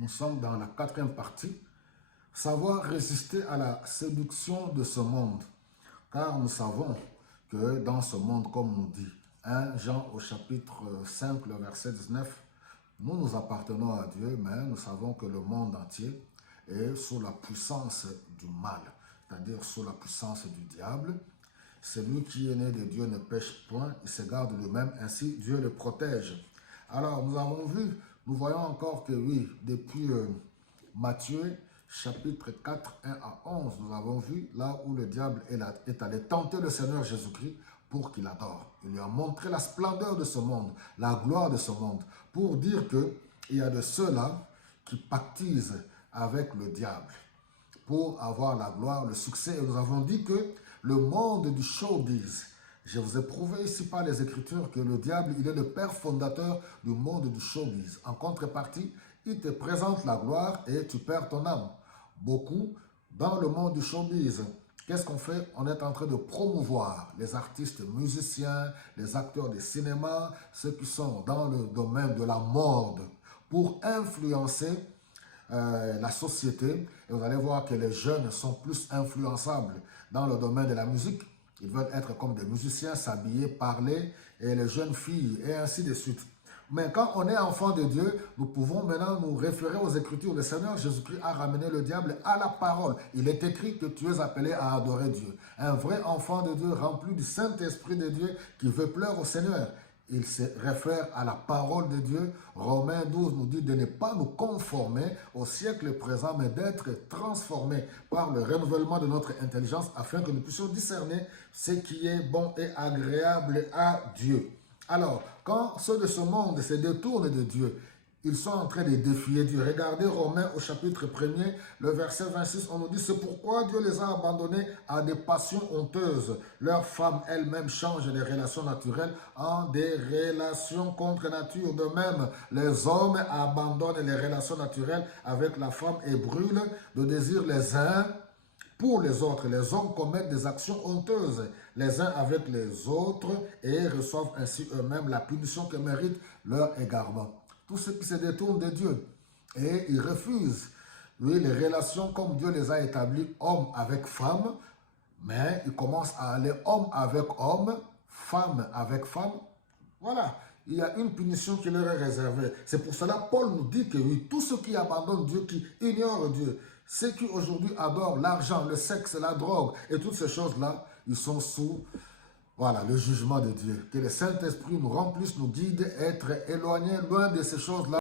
Nous sommes dans la quatrième partie. Savoir résister à la séduction de ce monde. Car nous savons que dans ce monde, comme nous dit 1 Jean au chapitre 5, le verset 19, nous appartenons à Dieu, mais nous savons que le monde entier est sous la puissance du mal, c'est-à-dire sous la puissance du diable. Celui qui est né de Dieu ne pêche point, il se garde lui-même, ainsi Dieu le protège. Alors nous voyons encore que oui, depuis Matthieu chapitre 4, 1 à 11, nous avons vu là où le diable est allé tenter le Seigneur Jésus-Christ pour qu'il adore. Il lui a montré la splendeur de ce monde, la gloire de ce monde, pour dire qu'il y a de ceux-là qui pactisent avec le diable pour avoir la gloire, le succès. Et nous avons dit que le monde du showbiz, je vous ai prouvé ici par les Écritures que le diable, il est le père fondateur du monde du showbiz. En contrepartie, il te présente la gloire et tu perds ton âme. Beaucoup, dans le monde du showbiz, qu'est-ce qu'on fait? On est en train de promouvoir les artistes musiciens, les acteurs de cinéma, ceux qui sont dans le domaine de la mode, pour influencer la société. Et vous allez voir que les jeunes sont plus influençables dans le domaine de la musique. Ils veulent être comme des musiciens, s'habiller, parler, et les jeunes filles, et ainsi de suite. Mais quand on est enfant de Dieu, nous pouvons maintenant nous référer aux Écritures. Le Seigneur Jésus-Christ a ramené le diable à la parole. Il est écrit que tu es appelé à adorer Dieu. Un vrai enfant de Dieu rempli du Saint-Esprit de Dieu qui veut plaire au Seigneur. Il se réfère à la parole de Dieu. Romains 12 nous dit de ne pas nous conformer au siècle présent, mais d'être transformés par le renouvellement de notre intelligence afin que nous puissions discerner ce qui est bon et agréable à Dieu. Alors, quand ceux de ce monde se détournent de Dieu, ils sont en train de défier Dieu. Regardez Romains au chapitre 1er, le verset 26, on nous dit « C'est pourquoi Dieu les a abandonnés à des passions honteuses. Leurs femmes elles-mêmes changent les relations naturelles en des relations contre nature. De même, les hommes abandonnent les relations naturelles avec la femme et brûlent de désir les uns pour les autres. Les hommes commettent des actions honteuses les uns avec les autres et reçoivent ainsi eux-mêmes la punition que mérite leur égarement. » Tous ceux qui se détournent de Dieu et ils refusent les relations comme Dieu les a établies, homme avec femme, mais ils commencent à aller homme avec homme, femme avec femme. Voilà, il y a une punition qui leur est réservée. C'est pour cela Paul nous dit que oui, tous ceux qui abandonnent Dieu, qui ignorent Dieu, ceux qui aujourd'hui adorent l'argent, le sexe, la drogue et toutes ces choses-là, ils sont sous le jugement de Dieu. Que le Saint-Esprit nous remplisse, nous guide, être éloignés loin de ces choses-là.